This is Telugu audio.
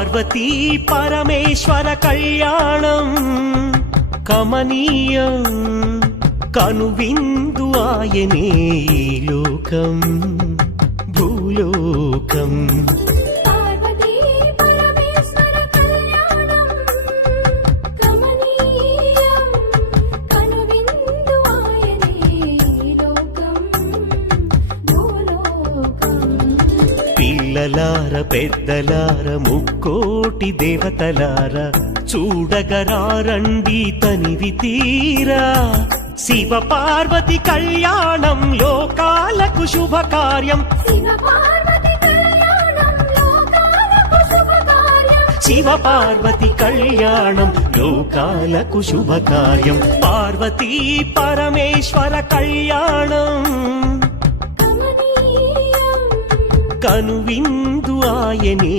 పార్వతీ పరమేశ్వర కళ్యాణం కమనీయం కనువిందు ఆయనే ఈ లోకం భూలోకం. పార్వతీ పరమేశ్వర కళ్యాణం కమనీయం కనువిందు ఆయనే ఈ లోకం భూలోకం. పిల్లలార పెద్దలార ముక్కోటి దేవతలార చూడగరారండి తనివి తీరా. శివ పార్వతి కళ్యాణం లోకాలకు శుభకార్యం. శివ పార్వతి కళ్యాణం లోకాలకు శుభకార్యం. శివ పార్వతి కళ్యాణం లోకాలకు శుభకార్యం. పార్వతీ పరమేశ్వర కళ్యాణం కమనీయం కనువిందు ఆయనే